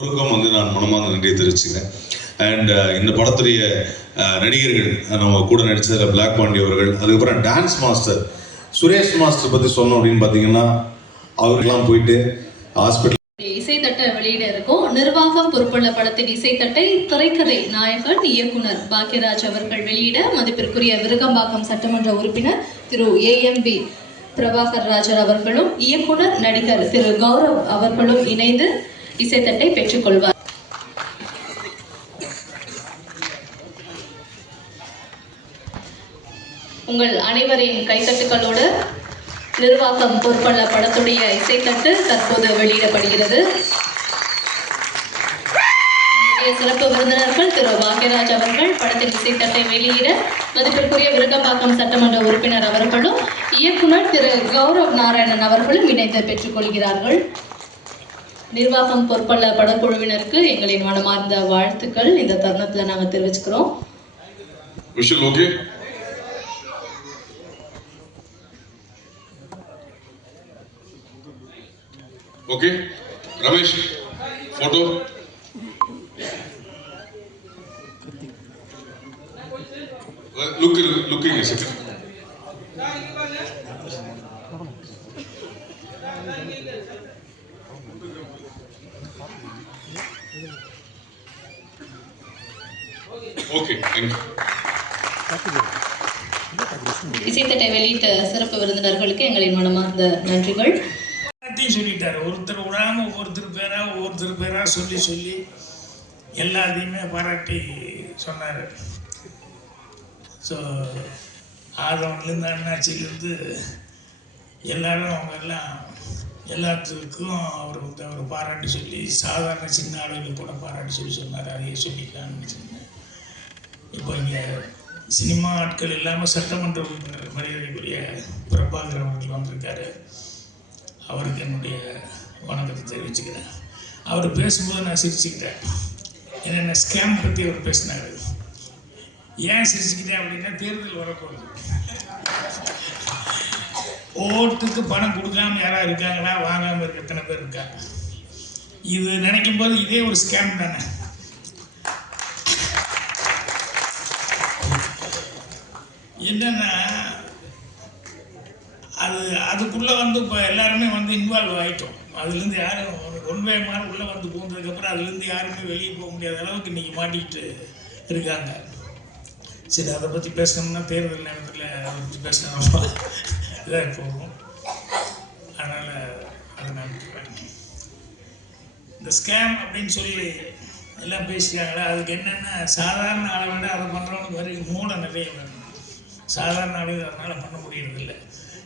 அவருக்கும் வந்து நான் மனமார்ந்த நன்றியை தெரிவிச்சுக்கிறேன். அண்ட் uh, இந்த படத்துடைய uh, நடிகர்கள் நம்ம கூட நடிச்சதில் பிளாக் பாண்டி அவர்கள் அதுக்கப்புறம் டான்ஸ் மாஸ்டர் சுரேஷ் மாஸ்டர் பற்றி சொன்னோம் அப்படின்னு பார்த்தீங்கன்னா அவருக்கெல்லாம் போயிட்டு ஹாஸ்பிட்டல் இசைத்தட்டை வெளியிட இருக்கும். நிர்வாகம் பொறுப்புள்ள படத்தின் இசைத்தட்டை திரைக்கதை நாயகன் இயக்குனர் பாக்யராஜ் அவர்கள் வெளியிட மதிப்பிற்குரிய விருகம்பாக்கம் சட்டமன்ற உறுப்பினர் திரு ஏஎம்பி பிரபாகர் ராஜர் அவர்களும் இயக்குனர் நடிகர் திரு கௌரவ் அவர்களும் இணைந்து இசைத்தட்டை பெற்றுக்கொள்வார். உங்கள் அனைவரின் கைத்தட்டுகளோடு நிர்வாகம் பொறுப்புள்ள படத்துடைய இசைத்தட்டு தற்போது வெளியிடப்படுகிறது. சிறப்பு விருந்தினர்கள் திரு பாக்யராஜ் அவர்கள் படத்தின் இசைத்தட்டை வெளியிட மதிப்பிற்குரிய விருகம்பாக்கம் சட்டமன்ற உறுப்பினர் அவர்களும் இயக்குனர் திரு கௌரவ் நாராயணன் அவர்களும் இணைந்து பெற்றுக்கொள்கிறார்கள். நிர்வாகம் பொறுப்புள்ள படக்குழுவினருக்கு எங்களின் மனமார்ந்த வாழ்த்துக்கள். இந்த தருணத்தில் நாங்கள் தெரிவிச்சுக்கிறோம். விஷயம் okay okay Ramesh photo look looking second okay இசைத்தட்டை வெளியிட்ட சிறப்பு விருந்தினர்களுக்கு எங்களின் மனமார்ந்த நன்றிகள். எல்லாத்தையும் சொல்லிட்டாரு. ஒருத்தர் விடாம ஒவ்வொருத்தர் பேரா ஒவ்வொருத்தர் பேரா சொல்லி சொல்லி எல்லாத்தையுமே பாராட்டி சொன்னார். ஸோ ஆதவன்லேருந்து அண்ணாச்சிலேருந்து எல்லாரும் அவங்க எல்லாம் எல்லாத்துக்கும் அவர் வந்து அவர் பாராட்டி சொல்லி சாதாரண சின்ன ஆளுகளுக்கு கூட பாராட்டி சொல்லி சொன்னார். அதையே சொல்லிக்கலாம்னு இப்போ இங்கே சினிமா ஆட்கள் இல்லாமல் சட்டமன்ற உறுப்பினர் மரியாதைக்குரிய பிரபாகர் அவர்கள் வந்திருக்காரு. அவருக்கு என்னுடைய வணக்கத்தை தெரிவிச்சுக்கிறேன். அவர் பேசும்போது நான் சிரிச்சுக்கிட்டேன். என்னென்ன ஸ்கேம் பற்றி அவர் பேசினார். ஏன் சிரிச்சுக்கிட்டேன் அப்படின்னா தேர்தல் வரப்போகுது. ஓட்டுக்கு பணம் கொடுக்காம யாராவது இருக்காங்களா? வாங்காமல் இருக்க எத்தனை பேர் இருக்காங்க? இது நினைக்கும் போது இதே ஒரு ஸ்கேம் தானே. என்னென்னா அது அதுக்குள்ளே வந்து இப்போ எல்லாருமே வந்து இன்வால்வ் ஆகிட்டோம் அதுலேருந்து யாரும் ஒன்பே மாதிரி உள்ளே வந்து போனதுக்கப்புறம் அதுலேருந்து யாருமே வெளியே போக முடியாத அளவுக்கு இன்றைக்கி மாட்டிக்கிட்டு இருக்காங்க. சரி அதை பற்றி பேசணும்னா தேர்தல் நேரத்தில் அதை பற்றி பேசணும்னா இதாக போகும் அதனால் அதை நான் இந்த ஸ்கேம் அப்படின்னு சொல்லி எல்லாம் பேசிட்டாங்களே? அதுக்கு என்னென்னா சாதாரண ஆளை விட அதை பண்ணுறவனுக்கு வரைக்கும் மூடம் நிறைய வேணும். சாதாரண அதனால் பண்ண முடியறதில்ல.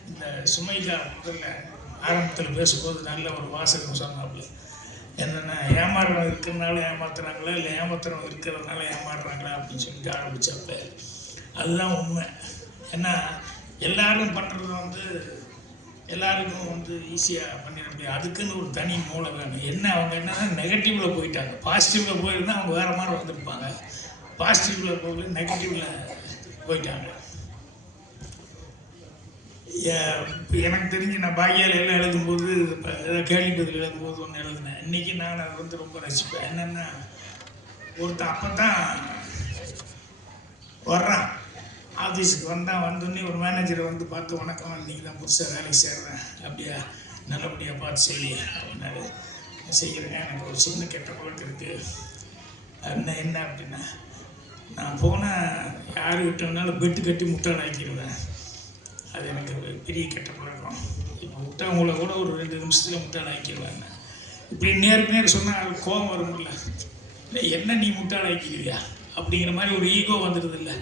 இந்த சுமைக்கா முதல்ல ஆரம்பத்தில் பேசும்போது நல்ல ஒரு வாசகம் சொன்னாப்புல. என்னென்னா ஏமாறுறவங்க இருக்கிறனால ஏமாத்துறாங்களா? இல்லை ஏமாத்துறவங்க இருக்கிறதுனால ஏமாறுறாங்களா? அப்படின்னு சொல்லிட்டு ஆரம்பிச்சப்ப அதுதான் உண்மை. ஏன்னா எல்லாரும் பண்ணுறது வந்து எல்லாருக்கும் வந்து ஈஸியாக பண்ணிட முடியாது. அதுக்குன்னு ஒரு தனி மூளை வேணும். என்ன அவங்க என்னன்னா நெகட்டிவில் போயிட்டாங்க. பாசிட்டிவில் போயிருந்தால் அவங்க வேறு மாதிரி வந்திருப்பாங்க. பாசிட்டிவில் போகல நெகட்டிவில் போயிட்டாங்க. எனக்கு தெரிஞ்சு நான் பாக்கியால் எல்லாம் எழுதும்போது இப்போ ஏதாவது கேள்வி பதில் எழுதும்போது ஒன்று எழுதினேன். இன்றைக்கி நான் அதை வந்து ரொம்ப ரசிப்பேன். என்னென்னா ஒருத்தன் அப்போ தான் வர்றான். ஆஃபீஸுக்கு வந்தால் வந்தோடனே ஒரு மேனேஜரை வந்து பார்த்து வணக்கம் இன்றைக்கி தான் புதுசாக வேலைக்கு சேர்றேன். அப்படியா? நல்லபடியாக பார்த்து சொல்லி. அப்படின்னாரு. செய்கிறேங்க எனக்கு ஒரு சின்ன கெட்ட பழக்கம் இருக்குது என்ன என்ன? அப்படின்னா நான் போனால் யார் விட்டோம்னாலும் பெட்டு கட்டி முட்டாள் ஆக்கிடுவேன். அது எனக்கு ஒரு பெரிய கெட்ட பழக்கம். இப்போ விட்டவங்கள கூட ஒரு ரெண்டு நிமிஷத்தில் முட்டாள் ஆக்கிடுவாங்க இப்படி நேருக்கு நேர் சொன்னால் கோபம் வரும்ல. இல்லை என்ன நீ முட்டாள் அப்படிங்கிற மாதிரி ஒரு ஈகோ வந்துடுது இல்லை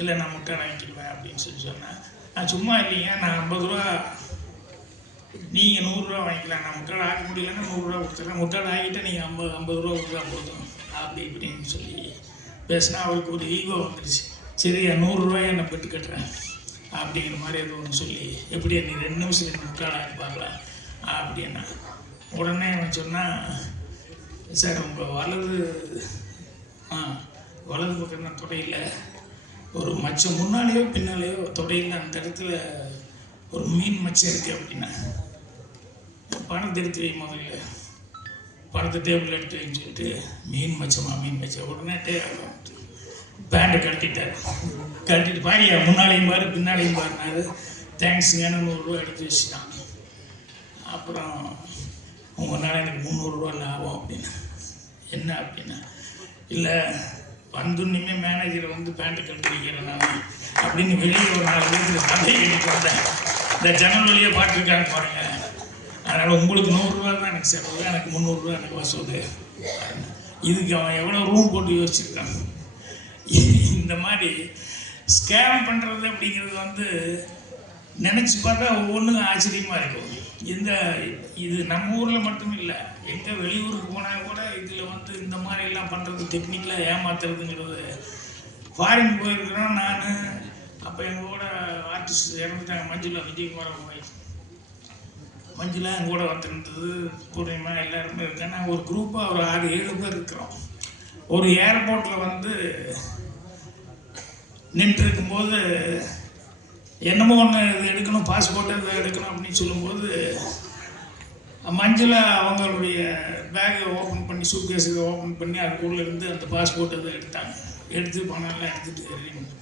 இல்லை நான் முட்டாள் ஆக்கிடுவேன் அப்படின்னு சொல்லி சொன்னேன் நான் சும்மா இல்லைங்க நான் ஐம்பது ரூபா நீங்கள் நூறுரூவா வாங்கிக்கலாம். நான் முட்டாள் ஆக்க முடியலன்னா நூறுரூவா கொடுத்துட்றேன் முட்டாள் ஆகிட்டா நீங்கள் ஐம்பது ஐம்பது ரூபா கொடுத்தா போதும் அப்படி இப்படின்னு சொல்லி பேசினா அவருக்கு ஒரு ஈகோ வந்துடுச்சு சரி நூறுரூவாயை நான் பெட்டு கட்டுறேன். அப்படிங்கிற மாதிரி ஏதோ ஒன்று சொல்லி எப்படி நீ ரெண்டு நிமிஷம் என்ன முட்டாள் பார்க்கலாம் அப்படின்னா உடனே அவன் சொன்னால் சார் உங்கள் வலது ஆ வலது பக்கம் தான் தொடையில் ஒரு மச்சம் முன்னாலேயோ பின்னாலேயோ தொடையில் அந்த இடத்துல ஒரு மீன் மச்சம் இருக்குது அப்படின்னா பணத்தை எடுத்து வை முதல்ல. பணத்தை டேபிள் எடுத்து வைன்னு சொல்லிட்டு மீன் மச்சமா மீன் மச்சம்? உடனே டே பேண்ட்டை கட்டிட்டார் கட்டிட்டு பாரியா முன்னாலையும் பாரு பின்னாலையும் பாருனாரு தேங்க்ஸுங்கன்னு நூறுரூவா எடுத்து வச்சுட்டான். அப்புறம் உங்களால் எனக்கு முந்நூறுரூவா லாபம் அப்படின்னு. என்ன அப்படின்னா இல்லை வந்துன்னுமே மேனேஜரை வந்து பேண்ட்டு கட்டி வைக்கிறேன் நான். அப்படின்னு வெளியே ஒரு நாலு வீட்டில் தந்தை எடுத்து வந்தேன். இந்த ஜன்னல் வழியே பார்த்துருக்காங்க பாருங்க. அதனால் உங்களுக்கு நூறுரூவா தான் எனக்கு செலவு எனக்கு முந்நூறுரூவா எனக்கு வசூல். இதுக்கு அவன் எவ்வளோ ரூம் போட்டு யோசிச்சிருக்கான்? இந்த மாதிரி ஸ்கேம் பண்ணுறது அப்படிங்கிறது வந்து நினச்சி பார்த்தா ஒவ்வொன்றும் ஆச்சரியமாக இருக்கும் இந்த இது நம்ம ஊரில் மட்டும் இல்லை எங்கே வெளியூருக்கு போனால் கூட இதில் வந்து இந்த மாதிரிலாம் பண்ணுறது டெக்னிக்கில் ஏமாத்துறதுங்கிறது ஃபாரின் போயிருக்கிறோம் நான் அப்போ எங்கள் கூட ஆர்டிஸ்ட் இறந்துட்டாங்க மஞ்சுளா விஜயகுமார் அவங்க மஞ்சுளா என் கூட வந்துருந்தது. பூர்ணிமா எல்லாருமே இருக்கேன். நாங்கள் ஒரு குரூப்பாக ஒரு ஆறு ஏழு பேர் இருக்கிறோம். ஒரு ஏர்போர்ட்டில் வந்து நின்றுருக்கும்போது என்னமோ ஒன்று இது எடுக்கணும் பாஸ்போர்ட் இது எடுக்கணும் அப்படின்னு சொல்லும்போது மஞ்சுளா அவங்களுடைய பேக்கை ஓப்பன் பண்ணி சூட்கேஸ் இதை ஓப்பன் பண்ணி அதுக்குள்ளே இருந்து அந்த பாஸ்போர்ட் இதை எடுத்தாங்க. எடுத்து பணம்லாம் எடுத்துட்டு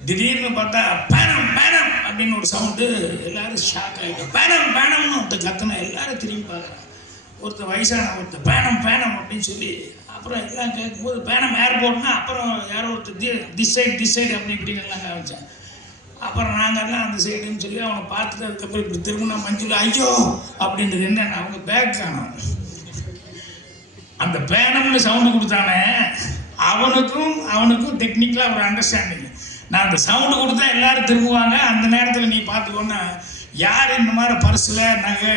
திடீர்னு பார்த்தா பேனம் பேனம்! அப்படின்னு ஒரு சவுண்டு எல்லோரும் ஷாக் ஆகிட்டோம் பேனம் பேனம்னு! ஒருத்தர் கத்துனா எல்லாரும் திரும்பி பார்க்குறாங்க. ஒருத்தர் வயசான ஒருத்தர் பேனம் பேனம்! அப்படின்னு சொல்லி அப்புறம் எல்லாம் கேட்கும்போது பேனம் ஏர்போர்ட்னா அப்புறம் யாரோ ஒருத்தர் the this side this side அப்படி இப்படின்னு எல்லாம் காமிச்சேன் அப்புறம் நாங்கெல்லாம் அந்த சைடுன்னு சொல்லி அவனை பார்த்துட்டு அதுக்கப்புறம் இப்படி திரும்பினா மஞ்சள் ஐயோ! அப்படின்றது என்ன அவங்க பேக் காணும் அந்த பேனம்னு சவுண்டு கொடுத்தானே அவனுக்கும் அவனுக்கும் டெக்னிக்கலாக ஒரு அண்டர்ஸ்டாண்டிங் நான் அந்த சவுண்டு கொடுத்தா எல்லாரும் திரும்புவாங்க. அந்த நேரத்தில் நீ பார்த்துக்கோன்னா யார் இந்த மாதிரி பர்ஸில் நகை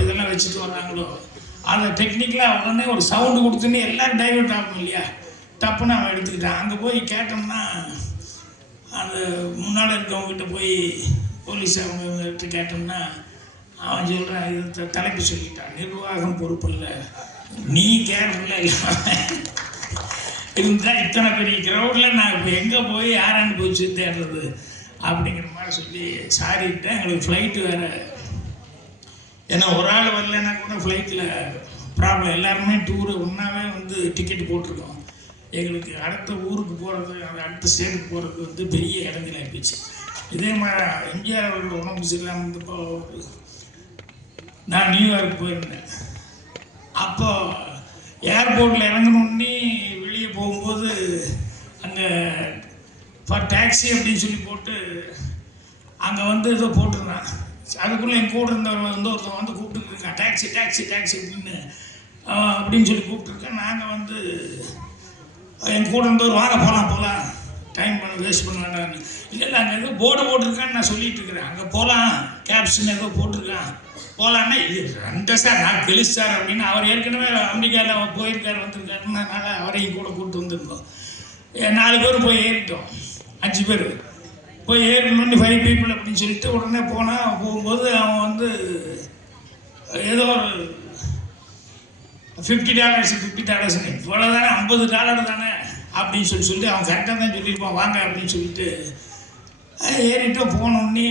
இதெல்லாம் வச்சுட்டு வர்றாங்களோ? அந்த டெக்னிக்கலாக உடனே ஒரு சவுண்டு கொடுத்துன்னு எல்லாரும் டைவர்ட் ஆகும் இல்லையா? டப்புன்னு அவன் எடுத்துக்கிட்டான். அங்கே போய் கேட்டோம்னா அந்த முன்னால் இருக்கவங்ககிட்ட போய் போலீஸ் அவங்க கேட்டோம்னா அவன் சொல்கிறான் இது தலைப்பு சொல்லிட்டான். நிர்வாகம் பொறுப்பில்லை நீ கேர்ஃபுல்லாக இருந்தால் இத்தனை பெரிய க்ரௌடில் நான் இப்போ எங்கே போய் யாரான்னு போய் தேடுறது? அப்படிங்கிற மாதிரி சொல்லி சாரிட்டேன் எங்களுக்கு ஃப்ளைட்டு வேறு ஏன்னா ஒரு ஆள் வரலன்னா கூட ஃப்ளைட்டில் ப்ராப்ளம் எல்லாருமே டூரு ஒன்றாவே வந்து டிக்கெட் போட்டிருக்கோம். எங்களுக்கு அடுத்த ஊருக்கு போகிறது அடுத்த ஸ்டேட்டுக்கு போகிறது வந்து பெரிய இடங்கள் ஆயிடுச்சு இதே மாதிரி எம்ஜிஆர் உணவு உடம்பு சரியில்லாமல் இருந்தப்போ நான் நியூயார்க் போயிருந்தேன். அப்போ ஏர்போர்ட்டில் இறங்கணுன்னே வெளியே போகும்போது அங்கே ஃபார் டாக்ஸி அப்படின்னு சொல்லி போட்டு அங்கே வந்து ஏதோ போட்டிருந்தான். அதுக்குள்ளே என் கூட இருந்தவங்க வந்து ஒருத்தன் வந்து கூப்பிட்டுருக்கான் டாக்ஸி டாக்ஸி டாக்ஸி அப்படின்னு அப்படின்னு சொல்லி கூப்பிட்டுருக்கேன் நாங்கள் வந்து என் கூட இருந்தவர் வாங்க போகலாம் போகலாம் டைம் பண்ண வேஸ்ட் பண்ண வேண்டாம்னு இல்லை இல்லை அங்கே ஏதோ போர்டு போட்டிருக்கான்னு நான் சொல்லிட்டு இருக்கிறேன். அங்கே போகலாம் கேப்ஷன் ஏதோ போட்டிருக்கான். போகலான்னா இது அந்த சார் நான் பெருசு சார் அப்படின்னு அவர் ஏற்கனவே அமெரிக்காவில் போயிருக்காரு அதனால் அவரையும் கூட கூப்பிட்டு வந்திருந்தோம். ஏ, நாலு பேர் போய் ஏறிட்டோம். அஞ்சு பேர். போய் ஏறணும்னு ஃபைவ் பீப்புள் அப்படின்னு சொல்லிட்டு உடனே போனால் போகும்போது அவன் வந்து ஏதோ ஒரு ஃபிஃப்டி டாலர்ஸ் ஃபிஃப்டி டாலர்ஸ் இவ்வளோ தானே ஐம்பது டாலர் தானே அப்படின்னு சொல்லி சொல்லி அவன் கரெக்டாக தான் சொல்லியிருப்பான் வாங்க அப்படின்னு சொல்லிட்டு அஹ் ஏறிட்டு போனோடனே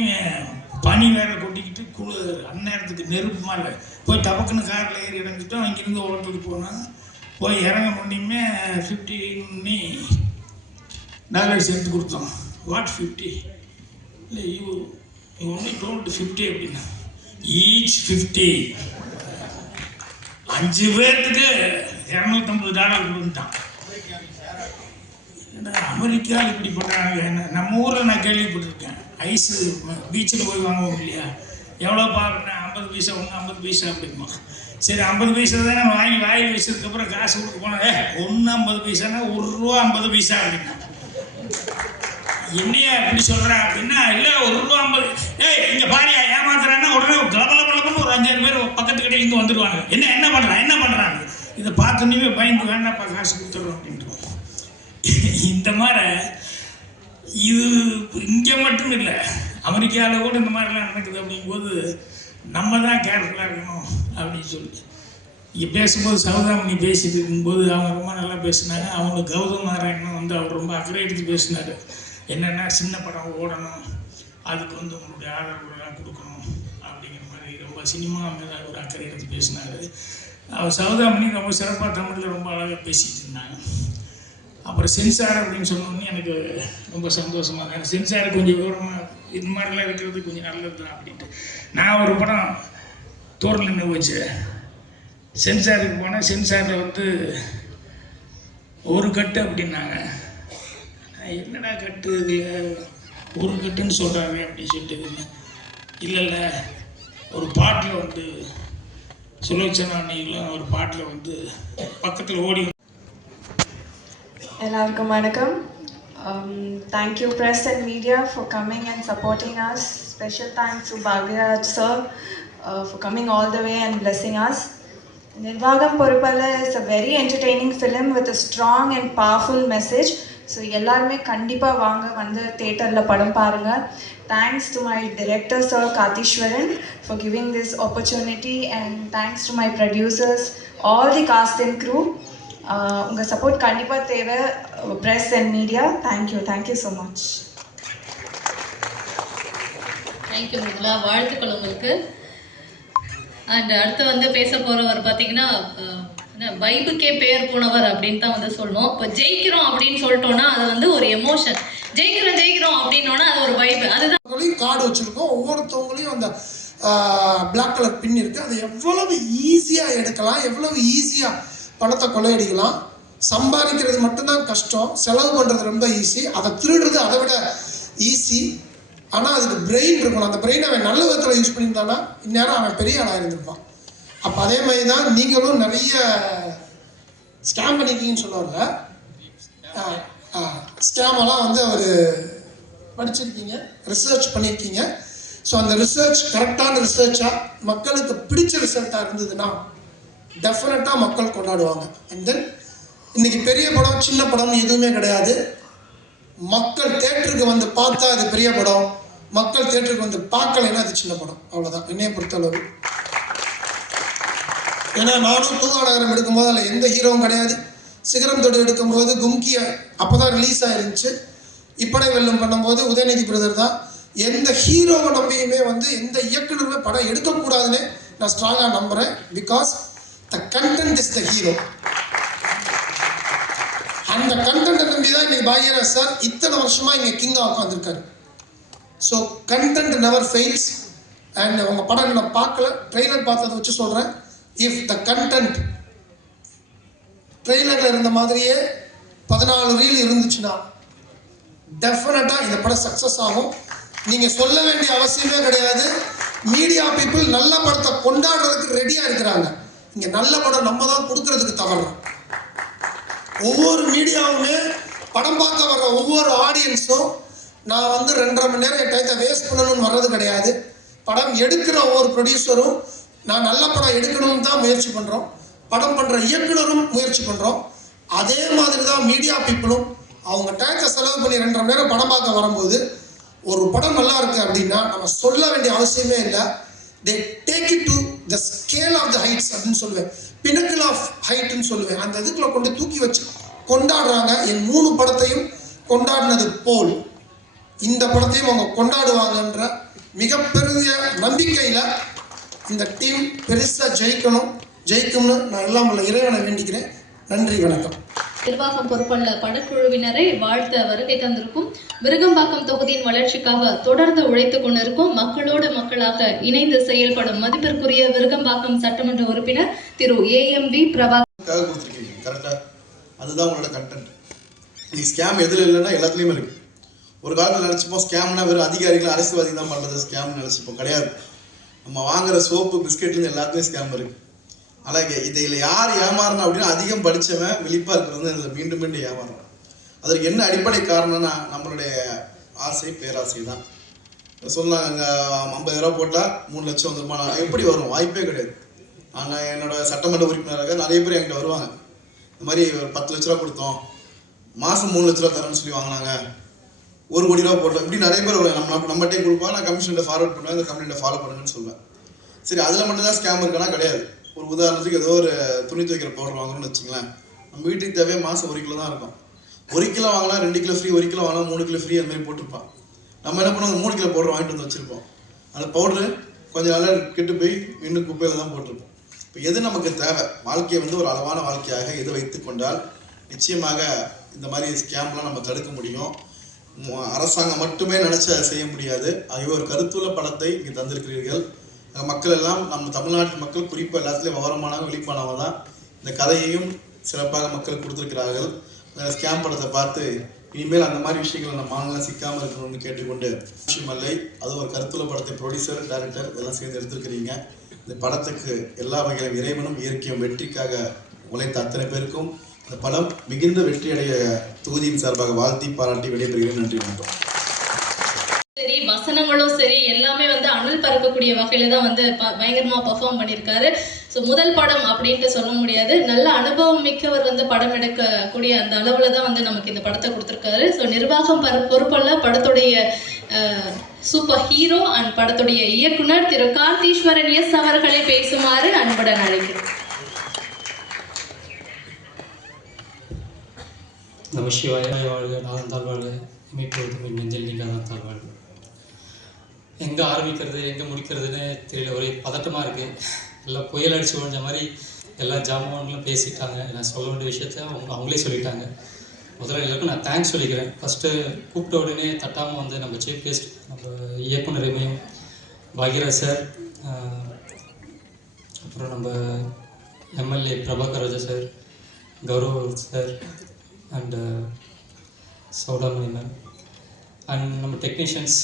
பனி வேற கொட்டிக்கிட்டு குழு அந்நேரத்துக்கு நெருப்புமா இல்லை போய் டபக்குன்னு காரில் ஏறி இறங்கிட்டோம் இங்கேருந்து ஓட்டுக்கு போனோம் போய் இறங்க முடியுமே ஃபிஃப்டின்னு டாலர்ஸ் எடுத்து கொடுத்தோம். வாட் ஃபிஃப்டி இல்லை you you only told fifty அப்படின்னா. ஈச் ஃபிஃப்டி அஞ்சு பேர்த்துக்கு இரநூத்தம்பது டாலர் கொடுத்துட்டான். அமெரிக்காவில் இப்படி பண்ணுறாங்க என்ன நம்ம ஊரில் நான் கேள்விப்பட்டிருக்கேன். ஐஸு பீச்சில் போய் வாங்குவோம் இல்லையா? எவ்வளோ பார்க்குறேன் ஐம்பது பைசா ஒன்று ஐம்பது பைசா அப்படிமா சரி ஐம்பது பைசா தானே நான் வாங்கி வாங்கி வச்சதுக்கப்புறம் காசு கொடுக்க போனேன் ஒன்று ஐம்பது பைசானா ஒரு ரூபா ஐம்பது பைசா அப்படின்னா. என்னையா இப்படி சொல்கிறேன் அப்படின்னா இல்லை ஒரு ரூபா ஐம்பது ஏய் இங்கே பாரியா ஏமாத்துறான்னா உடனே லப லப ஒரு அஞ்சாறு பேர் பக்கத்து கடையிலேருந்து வந்துடுவாங்க என்ன என்ன பண்ணுறான் என்ன பண்ணுறாங்க இதை பார்த்தோன்னே பயந்து வேண்டாம்ப்பா காசு கொடுத்துட்றோம் அப்படின்ட்டு இந்த மாதிரி இது இங்கே மட்டும் இல்லை அமெரிக்காவில் கூட இந்த மாதிரிலாம் நடக்குது அப்படிங்கும்போது நம்ம தான் கேர்ஃபுல்லாக இருக்கணும் அப்படின்னு சொல்லி இங்கே பேசும்போது சௌதாமணி பேசிட்டு இருக்கும்போது அவங்க ரொம்ப நல்லா பேசினாங்க. அவங்களுக்கு கௌதம் நாராயணன் வந்து அவர் ரொம்ப அக்கறை எடுத்து பேசினார். என்னென்னா சின்ன படம் ஓடணும் அதுக்கு வந்து உங்களுடைய ஆதரவுலாம் கொடுக்கணும் அப்படிங்கிற மாதிரி ரொம்ப சினிமா மேலே ஒரு அக்கறை எடுத்து பேசினார். அவர் சௌதாமணி ரொம்ப சிறப்பாக தமிழில் ரொம்ப அழகாக பேசிகிட்டு இருந்தாங்க. அப்புறம் சென்சார் அப்படின்னு சொன்னோன்னே எனக்கு ரொம்ப சந்தோஷமாக இருந்தது. சென்சார் கொஞ்சம் விவரமாக இது மாதிரிலாம் இருக்கிறது கொஞ்சம் நல்லது தான் அப்படின்ட்டு. நான் ஒரு படம் தோரில் நின்று வச்சு சென்சாருக்கு போனால் சென்சாரில் வந்து ஒரு கட்டு அப்படின்னாங்க. என்னடா கட்டு ஒரு கட்டுன்னு சொல்கிறாங்க அப்படின்னு சொல்லிட்டு. இல்லைல்ல ஒரு பாட்டில் வந்து சுலோச்சனா அன்னைக்கெல்லாம் ஒரு பாட்டில் வந்து பக்கத்தில் ஓடி எல்லாருக்கும் வணக்கம். Thank you press and media for coming and supporting us special thanks to Bhagyaraj sir for coming all the way and blessing us நிர்வாகம் பொறுப்பால் is a very entertaining film with a strong and powerful message so எல்லாருமே கண்டிப்பாக வாங்க. வந்து தேட்டரில் படம் பாருங்கள் thanks to my director sir Katheeswaran for giving this opportunity and thanks to my producers all the cast and crew உங்கள் support கண்டிப்பாக தேவை. Press and media thank you thank you so much thank you Mridula வாழ்த்துக்கள் உங்களுக்கு. And அடுத்து வந்து பேச போகிறவர் பார்த்தீங்கன்னா uh, வைபுக்கே பேர் போனவர் அப்படின்னு தான் வந்து சொல்லணும். இப்போ ஜெயிக்கிறோம் அப்படின்னு சொல்லிட்டோம்னா அது வந்து ஒரு எமோஷன் ஜெயிக்கிறோம் ஜெயிக்கிறோம் அப்படின்னோன்னா அது ஒரு வைபு அதுதான் கார்டு வச்சுருக்கோம். ஒவ்வொருத்தவங்களையும் அந்த பிளாக் கலர் பின் இருக்குது அது எவ்வளவு ஈஸியாக எடுக்கலாம் எவ்வளவு ஈஸியாக பணத்தை கொள்ளையடிக்கலாம். சம்பாதிக்கிறது மட்டும்தான் கஷ்டம். செலவு பண்ணுறது ரொம்ப ஈஸி அதை திருடுறது அதை விட ஈஸி ஆனால் அதுக்கு பிரெயின் இருக்கணும். அந்த பிரெயின் அவன் நல்ல விதத்தில் யூஸ் பண்ணியிருந்தானா இந்நேரம் அவன் பெரிய ஆளாக இருந்திருப்பான். அப்போ அதே மாதிரி தான் நீங்களும் நிறைய ஸ்கேம் பண்ணிருக்கீங்கன்னு சொல்லுவாங்க. ஸ்கேமெல்லாம் வந்து அவர் படிச்சிருக்கீங்க ரிசர்ச் பண்ணியிருக்கீங்க ஸோ அந்த ரிசர்ச் கரெக்டான ரிசர்ச்சாக மக்களுக்கு பிடிச்ச ரிசல்ட்டாக இருந்ததுன்னா டெஃபினட்டாக மக்கள் கொண்டாடுவாங்க. அண்ட் தென் இன்னைக்கு பெரிய படம் சின்ன படம் எதுவுமே கிடையாது. மக்கள் தேட்டருக்கு வந்து பார்த்தா அது பெரிய படம். மக்கள் தேட்டருக்கு வந்து பார்க்கலைன்னா அது சின்ன படம். அவ்வளோதான் என்னைய பொறுத்தளவு. ஏன்னா நானும் தூங்காநகரம் எடுக்கும்போது அதில் எந்த ஹீரோவும் கிடையாது. சிகரம் தொடு எடுக்கும்போது கும்கி அப்போ தான் ரிலீஸ் ஆகிருந்துச்சு இப்படை வெல்லும் பண்ணும்போது உதயநிதி பிரதர் தான். எந்த ஹீரோவை நம்பியுமே வந்து எந்த இயக்குனருமே படம் எடுக்கக்கூடாதுன்னு நான் ஸ்ட்ராங்காக நம்புகிறேன் because the content is the hero அந்த கண்டென்ட்டை நம்பி தான் இன்னைக்கு பாக்யராஜ் சார் இத்தனை வருஷமா இங்கே கிங்காக உட்காந்துருக்காரு so content never fails and உங்க படம் நான் பார்க்கல. ட்ரெய்லர் பார்த்ததை வச்சு சொல்கிறேன் இஃப் த கண்டென்ட் ட்ரெய்லரில் இருந்த மாதிரியே பதினாலு ரீல் இருந்துச்சுன்னா டெஃபினட்டாக இந்த படம் சக்ஸஸ் ஆகும். நீங்கள் சொல்ல வேண்டிய அவசியமே கிடையாது. மீடியா பீப்புள் நல்ல படத்தை கொண்டாடுறதுக்கு ரெடியாக இருக்கிறாங்க. இங்கே நல்ல படம் நம்ம தான் கொடுக்கறதுக்கு தவறுறோம் ஒவ்வொரு மீடியாவுமே படம் பார்க்க வர்ற ஒவ்வொரு ஆடியன்ஸும் நான் வந்து ரெண்டரை மணி நேரம் என் டயத்தை வேஸ்ட் பண்ணணும்னு வர்றது கிடையாது. படம் எடுக்கிற ஒவ்வொரு ப்ரொடியூசரும் நான் நல்ல படம் எடுக்கணும்னு தான் முயற்சி பண்ணுறோம் படம் பண்ணுற இயக்குனரும் முயற்சி பண்ணுறோம் அதே மாதிரி தான் மீடியா பீப்புளும் அவங்க டயத்தை செலவு பண்ணி ரெண்டரை மணி நேரம் படம் பார்க்க வரும்போது ஒரு படம் நல்லா இருக்கு அப்படின்னா நம்ம சொல்ல வேண்டிய அவசியமே இல்லை. They take it to the scale of the heights அப்படின்னு சொல்லுவேன். பினக்கிள் ஆஃப் ஹைட்னு சொல்லுவேன். அந்த இதுக்குள்ள கொண்டு தூக்கி வச்சு கொண்டாடுறாங்க. என் மூணு படத்தையும் கொண்டாடினது போல். இந்த படத்தையும் அவங்க கொண்டாடுவாங்கன்ற மிகப்பெரிய நம்பிக்கையில் இந்த டீம் பெருசாக ஜெயிக்கணும். ஜெயிக்கும்னு நான் எல்லாம் உள்ள இறைவனை வேண்டிக்கிறேன். நன்றி வணக்கம். நிர்வாகம் பொறுப்புள்ள படக்குழுவினரை வாழ்த்த வருகை தந்திருக்கும் விருகம்பாக்கம் தொகுதியின் வளர்ச்சிக்காக தொடர்ந்து உழைத்துக் கொண்டிருக்கும் மக்களோடு மக்களாக இணைந்து செயல்படும் மதிப்பிற்குரிய விருகம்பாக்கம் சட்டமன்ற உறுப்பினர் Thiru A M V Prabha கரெக்டாக அதுதான் உங்களோட கண்டென்ட் இன்னைக்கு ஸ்கேம் எதில் இல்லைன்னா எல்லாத்துலேயுமே இருக்கு. ஒரு காலத்தில் நினச்சிப்போம் ஸ்கேம்னா வெறும் அதிகாரிகள் அரசியல்வாதி தான் பண்ணுறது ஸ்கேம்னு நினச்சிப்போம். கிடையாது. நம்ம வாங்குற சோப்பு பிஸ்கெட்லேருந்து எல்லாத்துலேயும் ஸ்கேம் இருக்கு. ஆனால் இதில் யார் ஏமாறணும் அப்படின்னா அதிகம் படித்தவன் விழிப்பாக இருக்கிறது இதில் மீண்டும் மீண்டும் ஏமாறுறான். அதற்கு என்ன அடிப்படை காரணம்னா நம்மளுடைய ஆசை பேராசை தான். சொன்னாங்க ஐம்பது ரூபா போட்டால் மூணு லட்சம் வந்துருமா? நான் எப்படி வரும் வாய்ப்பே கிடையாது. நாங்கள் என்னோட சட்டமன்ற உறுப்பினராக நிறைய பேர் என்கிட்ட வருவாங்க. இந்த மாதிரி ஒரு பத்து லட்ச ரூபா கொடுத்தோம். மாதம் மூணு லட்ச ரூபா தரேன்னு சொல்லி வாங்கினாங்க. ஒரு கோடி ரூபா போட்டோம் இப்படி நிறைய பேர் வருவாங்க. நம்ம நம்மகிட்டே கொடுப்போம் நான் கமிஷன்கிட்ட ஃபார்வர்ட் பண்ணுவேன் இந்த கம்பெனியில் ஃபாலோ பண்ணுங்கன்னு சொல்லுவேன் சரி அதில் மட்டும்தான் ஸ்கேம் இருக்கானா கிடையாது. ஒரு உதாரணத்துக்கு ஏதோ ஒரு துணி துவைக்கிற பவுடர் வாங்குறோம்னு வச்சுங்களேன். நம்ம வீட்டுக்கு தேவையே மாதம் ஒரு கிலோ தான் இருக்கும். ஒரு கிலோ வாங்கினா ரெண்டு கிலோ ஃப்ரீ ஒரு கிலோ வாங்கினா மூணு கிலோ ஃப்ரீ அந்த மாதிரி போட்டிருப்பான். நம்ம என்ன பண்ணுவோம்? மூணு கிலோ பவுடர் வாங்கிட்டு வந்து வச்சுருப்போம். அந்த பவுடரு கொஞ்ச நாள் கெட்டு போய் இன்னும் குப்பையில் தான் போட்டிருப்போம். இப்போ எது நமக்கு தேவை? வாழ்க்கையை வந்து ஒரு அளவான வாழ்க்கையாக எது வைத்து கொண்டால் நிச்சயமாக இந்த மாதிரி ஸ்கேம்லாம் நம்ம தடுக்க முடியும். அரசாங்கம் மட்டுமே நினச்சி அதை செய்ய முடியாது. ஆகவே ஒரு கருத்துள்ள படத்தை இங்கே தந்திருக்கிறீர்கள். மக்கள் எல்லாம் நம்ம தமிழ்நாட்டு மக்கள் குறிப்பாக எல்லாத்துலேயும் விவரமானவங்க விழிப்பானவங்க தான் இந்த கதையையும் சிறப்பாக மக்கள் கொடுத்துருக்கிறார்கள். ஸ்கேம் படத்தை பார்த்து இனிமேல் அந்த மாதிரி விஷயங்களை நம்ம மாநிலம் சிக்காமல் இருக்கணும்னு கேட்டுக்கொண்டு விஷயமல்லை அது ஒரு கருத்துள்ள படத்தை ப்ரொடியூசர் டேரக்டர் எல்லாம் சேர்ந்து எடுத்திருக்கிறீங்க. இந்த படத்துக்கு எல்லா வகையிலும் இறைவனும் இயற்கையும் வெற்றிக்காக உழைத்த அத்தனை பேருக்கும் இந்த படம் மிகுந்த வெற்றியடைய தொகுதியின் சார்பாக வாழ்த்தி பாராட்டி விடைபெறுகிறேன். நன்றி வணக்கம். சரி வசனங்களும் சரி எல்லாமே வந்து அனல் பறக்கக்கூடிய வகையில தான் வந்து ப- பயங்கரமா பர்ஃபார்ம் பண்ணியிருக்காரு. ஸோ முதல் படம் அப்படின்ட்டு சொல்ல முடியாது. நல்ல அனுபவம் மிக்கவர் வந்து படம் எடுக்கக்கூடிய அந்த அளவுல தான் வந்து நமக்கு இந்த படத்தை கொடுத்துருக்காரு. ஸோ நிர்வாகம் பர- பொறுப்பல்ல படத்துடைய சூப்பர் ஹீரோ அண்ட் படத்துடைய இயக்குனர் திரு. கார்த்தீஸ்வரன் எஸ் அவர்களை பேசுமாறு அன்புடன் அழைக்கிறேன். நம சிவாய வாழ்க நாதன் தாழ்வாழ்க இமைப்பொழுதும் என் நெஞ்சில் நீங்காதான் தாழ்வாழ்க எங்கே ஆரம்பிக்கிறது எங்கே முடிக்கிறதுன்னு தெரியல. ஒரே பதட்டமாக இருக்குது எல்லாம் புயல் அடித்து ஒழிஞ்ச மாதிரி எல்லா ஜாமான்களும் பேசிட்டாங்க. நான் சொல்ல வேண்டிய விஷயத்த அவங்க அவங்களே சொல்லிட்டாங்க. முதல்ல எல்லாருக்கும் நான் தேங்க்ஸ் சொல்லிக்கிறேன். ஃபஸ்ட்டு கூப்பிட்ட உடனே தட்டாமல் வந்து நம்ம சீஃப் கெஸ்ட் நம்ம இயக்குனர் இமயம் சார் அப்புறம் நம்ம MLA Prabhakar Raja sir Gaurav sir and uh, Soudamani ma'am and நம்ம டெக்னீஷியன்ஸ்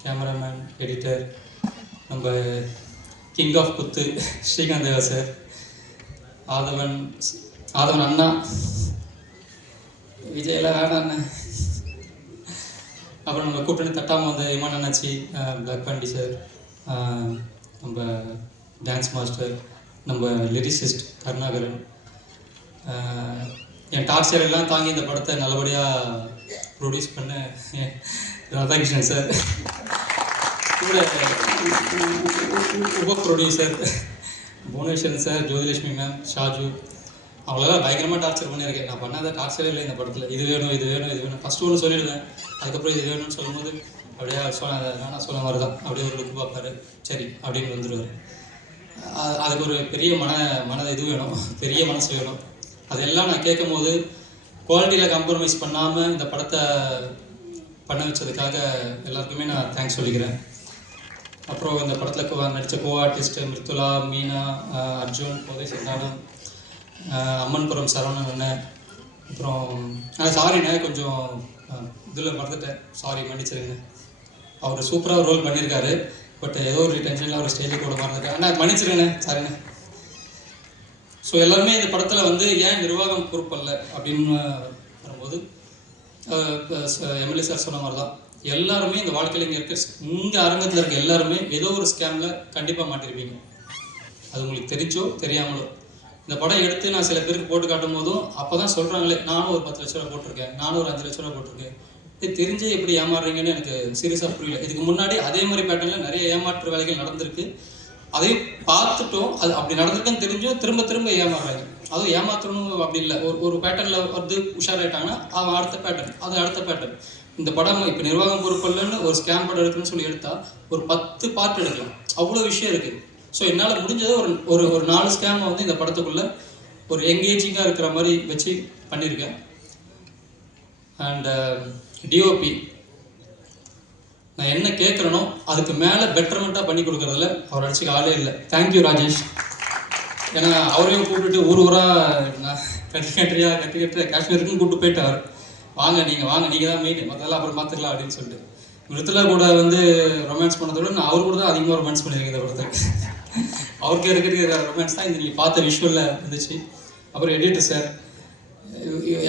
கேமராமேன் எடிட்டர் நம்ம கிங் ஆஃப் குத்து ஸ்ரீகாந்த் தேவா சார் ஆதவன் ஆதவன் அண்ணா விஜயெல்லாம் வேணாம் அண்ணன் அப்புறம் நம்ம கூப்பிட்டு தட்டாமல் வந்த இமான் அண்ணாச்சி பிளாக் பாண்டி சார் நம்ம டான்ஸ் மாஸ்டர் நம்ம லிரிசிஸ்ட் கருணாகரன் என் டார்ச்சர் எல்லாம் தாங்கி இந்த படத்தை நல்லபடியாக ப்ரொடியூஸ் பண்ண ராதாகிருஷ்ணன் சார் கூட உப producer Bhuvaneswaran sir Jothilakshmi ma'am Shaju. அவங்களெல்லாம் பயங்கரமாக டார்ச்சர் பண்ணியிருக்கேன். நான் பண்ணாத டார்ச்சரே இல்லை இந்த படத்தில். இது வேணும் இது வேணும் இது வேணும். ஃபஸ்ட்டு ஒன்று சொல்லிடுவேன். அதுக்கப்புறம் இது வேணும்னு சொல்லும்போது அப்படியே சொன்ன நான் சொன்ன மாதிரி தான். அப்படியே ஒரு லுக்கு பார்ப்பாரு. சரி அப்படின்னு வந்துடுவார் அதுக்கு ஒரு பெரிய மன மன இது வேணும். பெரிய மனசு வேணும். அதெல்லாம் நான் கேட்கும் போது குவாலிட்டியில் காம்ப்ரமைஸ் பண்ணாமல் இந்த படத்தை பண்ண வச்சதுக்காக எல்லாருக்குமே நான் தேங்க்ஸ் சொல்லிக்கிறேன். அப்புறம் இந்த படத்தில் கோ நடித்த கோ ஆர்டிஸ்ட் மிருத்துலா மீனா அர்ஜுன் கோதை சந்தானம் அம்மன்புரம் சரவணன் அண்ணன் அப்புறம் சாரிண்ணே கொஞ்சம் இதில் மறந்துட்டேன். சாரி மன்னிச்சிருங்க. அவர் சூப்பராக ரோல் பண்ணியிருக்காரு பட் ஏதோ ஒரு டென்ஷனில் அவர் ஸ்டேஜுக்கு கூட மறந்துட்டேன். அண்ணா மன்னிச்சிருங்கண்ணே. சாரிண்ணே ஸோ எல்லாருமே இந்த படத்தில் வந்து ஏன் நிர்வாகம் பொறுப்பல்ல அப்படின்னு வரும்போது எம்எல்ஏ சார் சொன்ன மாதிரி தான் எல்லாருமே இந்த வாழ்க்கையில் இங்கே இருக்க இங்கே அரங்கத்தில் இருக்க எல்லாருமே ஏதோ ஒரு ஸ்கேமில் கண்டிப்பாக மாட்டிருப்பீங்க. அது உங்களுக்கு தெரிஞ்சோ தெரியாமலோ. இந்த படம் எடுத்து நான் சில பேருக்கு போட்டு காட்டும் போதும் அப்போ தான் சொல்கிறாங்களே நானும் ஒரு பத்து லட்ச ரூபா போட்டிருக்கேன் நானும் ஒரு அஞ்சு லட்ச ரூபா போட்டிருக்கேன். இது தெரிஞ்சே எப்படி ஏமாறுறீங்கன்னு எனக்கு சீரியஸாக புரியல. இதுக்கு முன்னாடி அதே மாதிரி பேட்டர்னில் நிறைய ஏமாற்று வேலைகள் நடந்திருக்கு. அதையும் பார்த்துட்டோம். அது அப்படி நடந்திருக்குன்னு தெரிஞ்சும் திரும்ப திரும்ப ஏமாறுறாங்க அதுவும் ஏமாத்தணும் அப்படி இல்லை. ஒரு ஒரு பேட்டர்னில் வந்து உஷாராயிட்டாங்கன்னா அவன் அடுத்த பேட்டர்ன் அது அடுத்த பேட்டர்ன் இந்த படம் இப்போ நிர்வாகம் பொறுப்பல்லன்னு ஒரு ஸ்கேம் படம் எடுக்கணும்னு சொல்லி எடுத்தா ஒரு பத்து பார்ட் எடுக்கலாம். அவ்வளோ விஷயம் இருக்குது ஸோ என்னால் முடிஞ்சதை ஒரு ஒரு ஒரு நாலு ஸ்கேமை வந்து இந்த படத்துக்குள்ளே ஒரு எங்கேஜிங்காக இருக்கிற மாதிரி வச்சு பண்ணியிருக்கேன். அண்ட் டிஓபி uh, நான் என்ன கேட்குறேனோ அதுக்கு மேலே பெட்டர்மெண்ட்டாக பண்ணி கொடுக்குறதுல அவர் அடிச்சுக்க ஆளே இல்லை. Thank you Rajesh. ஏன்னா அவரையும் கூப்பிட்டுட்டு ஊர் ஊராக நான் கட்டி கட்டுறியா கட்டி கட்டுறியா காஷ்மீருக்குன்னு கூப்பிட்டு போயிட்டார். வாங்க நீங்கள் வாங்க நீங்கள் தான் மெயின் மற்றதெல்லாம் அப்புறம் பார்த்துக்கலாம் அப்படின்னு சொல்லிட்டு. மிருத்துலா கூட வந்து ரொமான்ஸ் பண்ணதோட விட நான் அவர் கூட தான் அதிகமாக ரொமான்ஸ் பண்ணியிருக்கேன் இந்த படத்தை அவருக்கு இருக்கிற ரொமான்ஸ் தான் இந்த நீங்கள் பார்த்த விஷுவலில் இருந்துச்சு அப்புறம் எடிட்டர் சார்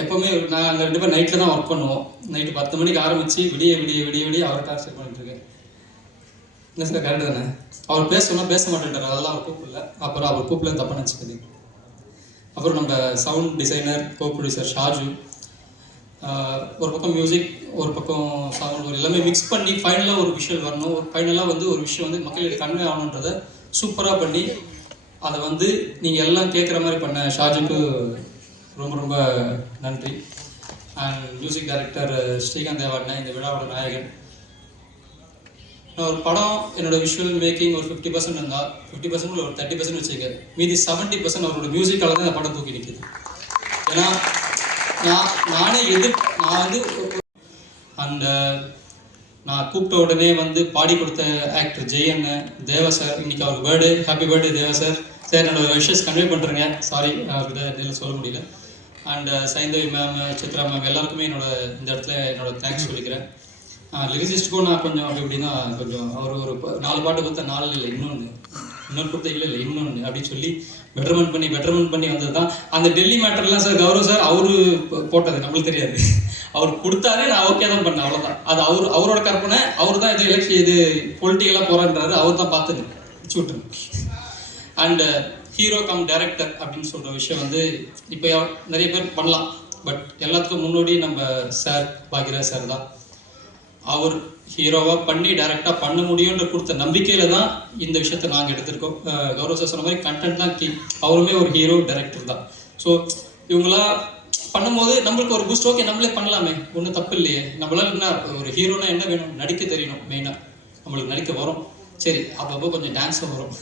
எப்போவுமே நான் ரெண்டு பேரும் நைட்டில் தான் ஒர்க் பண்ணுவோம். நைட்டு பத்து மணிக்கு ஆரம்பித்து விடிய விடிய விடிய விடிய அவர் டார்ச்சர் பண்ணிட்டுருக்கேன் இல்லை சார் கரெக்டு தானே? அவர் பேச சொன்னால் பேச மாட்டேன்ட்டார் அதெல்லாம் அவர் கூப்பிடல. அப்புறம் அவர் கூப்பிடல தப்பாக நினச்சிக்கிது அப்புறம் நம்ம sound designer co producer Shaju ஒரு பக்கம் மியூசிக் ஒரு பக்கம் சவுண்ட் ஒரு எல்லாமே மிக்ஸ் பண்ணி ஃபைனலாக ஒரு விஷயம் வரணும். ஒரு ஃபைனலாக வந்து ஒரு விஷயம் வந்து மக்களுக்கு கன்வே ஆகணுன்றதை சூப்பராக பண்ணி அதை வந்து நீங்கள் எல்லாம் கேட்குற மாதிரி பண்ண ஷாஜுக்கு ரொம்ப ரொம்ப நன்றி. அண்ட் மியூசிக் டைரக்டர் ஸ்ரீகாந்த் தேவாண்ணன் இந்த விழாவோட நாயகன். நான் ஒரு படம் என்னோட விஷுவல் மேக்கிங் ஒரு ஃபிஃப்டி பர்சன்ட் இருந்தால் ஃபிஃப்டி பர்சன்ட் ஒரு தேர்ட்டி பர்சன்ட் வச்சுருக்காரு. மீதி செவன்ட்டி பர்சன்ட் அவரோட மியூசிக்கால தான் இந்த படம் தூக்கி நிற்கிது ஏன்னா நான் நானே எதிர் நான் வந்து அந்த uh, நான் கூப்பிட்ட உடனே வந்து பாடி கொடுத்த ஆக்டர் ஜெயன் தேவா சார் இன்னைக்கு அவருக்கு birthday happy birthday Deva sir sir என்னோட விஷஸ் கன்வே பண்ணுறேங்க சாரி அவர்கிட்ட சொல்ல முடியல. And Saindhavi ma'am Chitra ma'am எல்லாருக்குமே என்னோட இந்த இடத்துல என்னோட தேங்க்ஸ் சொல்லிக்கிறேன். Uh, லிரிசிஸ்ட்டுக்கும் நான் கொஞ்சம் அப்படி இப்படின்னா கொஞ்சம் அவர் ஒரு நாலு பாட்டு கொடுத்த நாலு இல்லை இன்னொன்று இன்னொரு கொடுத்த இல்லை இல்லை இன்னொன்று அப்படின்னு சொல்லி பெட்டர்மெண்ட் பண்ணி பெட்டர்மெண்ட் பண்ணி வந்தது தான் அந்த டெல்லி மேட்டர்லாம் சார் கௌரவ் சார் அவரு போட்டது நம்மளுக்கு தெரியாது. அவர் கொடுத்தாரு நான் ஓகே தான் பண்ணேன் அவ்வளோதான் அது அவர் அவரோட கற்பனை அவர் தான் இது எலெக்ஷன் இது பொலிட்டிக்கலாக போகிறான்றாரு அவர் தான் பார்த்துட்டு வச்சு விட்டுரு ஹீரோ கம் டைரக்டர் அப்படின்னு சொல்கிற விஷயம் வந்து இப்போ நிறைய பேர் பண்ணலாம். பட் எல்லாத்துக்கும் முன்னாடி நம்ம சார் பாக்யராஜ் சார் தான். அவர் ஹீரோவாக பண்ணி டைரெக்டாக பண்ண முடியுன்ற கொடுத்த நம்பிக்கையில் தான் இந்த விஷயத்த நாங்கள் எடுத்திருக்கோம். கௌரவ சார் சொன்ன மாதிரி கண்டென்ட் தான் கீ அவருமே ஒரு ஹீரோ டைரக்டர் தான். ஸோ இவங்களா பண்ணும்போது நம்மளுக்கு ஒரு பூஸ்ட் ஓகே நம்மளே பண்ணலாமே. ஒன்றும் தப்பு இல்லையே. நம்மளால என்ன ஒரு ஹீரோனா என்ன வேணும்? நடிக்க தெரியணும் மெயினாக நம்மளுக்கு நடிக்க வரும். சரி அப்பப்போ கொஞ்சம் டான்ஸும் வரும்.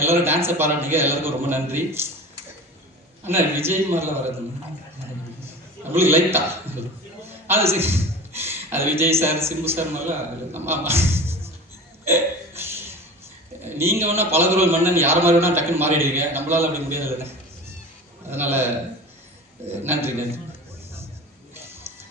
எல்லாரும் டான்ஸை பாராட்டிங்க. எல்லாருக்கும் ரொம்ப நன்றி. அண்ணா விஜய் மாதிரிலாம் வராது நம்மளுக்கு லைட்டா அது சரி. அது விஜய் சார் சிம்பு சார் மாதிரிலாம் ஆமாம் நீங்கள் வேணால் பலகுரல் மன்னன் யார் மாதிரி வேணால் டக்குன்னு மாறிடுவீங்க. நம்மளால அப்படி முடியாது அதனால் நன்றி நன்றி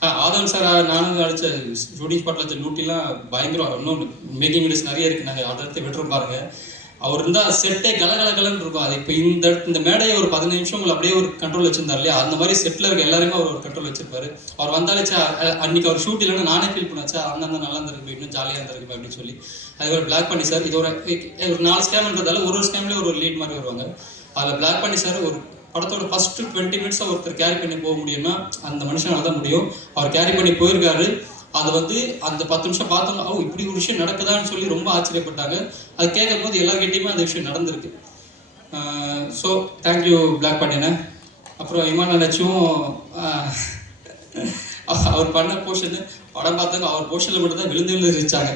ஆ ஆதவன் சார் நானும் அடித்த ஷூட்டிங் ஸ்பாட்டில் வச்ச லூட்டிலாம் பயங்கரம். இன்னும் மேக்கிங் வீடியோஸ் நிறைய இருக்குது நாங்கள் அடுத்து விட்டுரும் பாருங்க. அவர் இருந்தால் செட்டே கல கலன்னு இருக்கும். அது இப்போ இந்த இந்த மேடையை ஒரு பதினஞ்சு நிமிஷம் உங்களை அப்படியே ஒரு கண்ட்ரோல் வச்சிருந்தார் இல்லையா? அந்த மாதிரி செட்டில் இருக்க எல்லாருமே அவர் ஒரு கண்ட்ரோல் வச்சிருப்பாரு. அவர் வந்தாலே சே, அ- அன்னைக்கு அவர் ஷூட் இல்லைன்னா நானே ஃபீல் பண்ணாச்சா அந்த அந்த நல்லா இருந்திருக்கு இன்னும் ஜாலியாக இருந்திருக்கு அப்படின்னு சொல்லி. அது ஒரு பிளாக் பண்ணி சார் இது ஒரு ஒரு நாலு ஸ்கேம்ன்றதால ஒரு ஒரு ஸ்கேம்லேயே ஒரு லீட் மாதிரி வருவாங்க. அதில் பிளாக் பண்ணி சார் ஒரு படத்தோட ஃபர்ஸ்ட் டுவெண்ட்டி மினிட்ஸை ஒருத்தர் கேரி பண்ணி போக முடியும்னா அந்த மனுஷனால தான் முடியும். அவர் கேரி பண்ணி போயிருக்காரு. அது வந்து அந்த பத்து நிமிஷம் பார்த்தவங்க ஓ இப்படி ஒரு விஷயம் நடக்குதான்னு சொல்லி ரொம்ப ஆச்சரியப்பட்டாங்க. அது கேட்கும் போது எல்லாருக்கிட்டையுமே அந்த விஷயம் நடந்திருக்கு. ஸோ தேங்க்யூ பிளாக் பண்ணினேன் அப்புறம் இமான் நினச்சும் அவர் பண்ண போர்ஷன் படம் பார்த்தாங்க. அவர் போர்ஷனில் மட்டும்தான் விழுந்து விழுந்து இருந்துச்சாங்க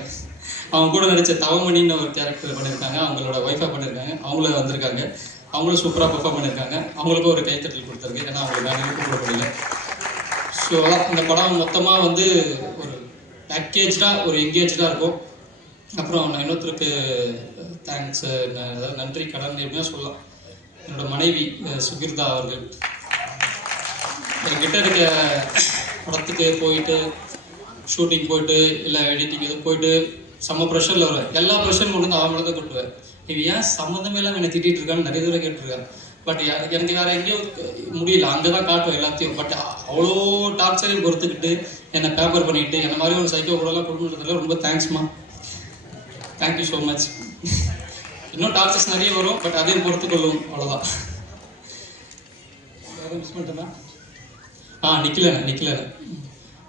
அவங்க கூட நடித்த தவமணின்னு ஒரு கேரக்டர் பண்ணியிருக்காங்க அவங்களோட ஒய்ஃபாக பண்ணியிருக்காங்க அவங்களும் வந்திருக்காங்க. அவங்களும் சூப்பராக பெர்ஃபார்ம் பண்ணியிருக்காங்க. அவங்களுக்கும் ஒரு கைத்தட்டல் கொடுத்துருக்கு. ஏன்னா அவங்களுக்கு நான் கூப்பிட முடியல. ஸோ இந்த படம் மொத்தமாக வந்து ஒரு பேக்கேஜாக ஒரு எங்கேஜாக இருக்கும். அப்புறம் நான் இன்னொருத்தருக்கு தேங்க்ஸ் அதாவது நன்றி கடன் எப்படின்னா சொல்லலாம். என்னோட மனைவி சுகிர்தா அவர்கள். என்கிட்ட இருக்க படத்துக்கு போயிட்டு ஷூட்டிங் போயிட்டு இல்லை எடிட்டிங் எதுவும் போயிட்டு செம்ம ப்ரெஷரில் வருவேன். எல்லா ப்ரெஷரும் கொண்டு வந்து அவங்கள தான் கொட்டுவேன். இவன் ஏன் சம்மந்தமே இல்லாமல் என்னை திட்டிகிட்டு இருக்கான்னு நிறைய தடவை கேட்டிருக்காரு பட் எனக்கு வேற எங்கேயும் முடியல. அங்கே தான் காட்டும் எல்லாத்தையும். பட் அவ்வளோ டார்ச்சரையும் பொறுத்துக்கிட்டு என்னை பேப்பர் பண்ணிட்டு என்ன மாதிரி ஒரு சைக்கோ கூடலாம் கொடுக்கணுன்றதுல ரொம்ப தேங்க்ஸ்மா தேங்க்யூ ஸோ மச் இன்னும் டார்ச்சர்ஸ் நிறைய வரும். பட் அதையும் பொறுத்துக்கொள்ளும். அவ்வளோதான் மிஸ் பண்ணிட்டேன்னா ஆ நிக்கலண்ணே நிக்கலண்ணே.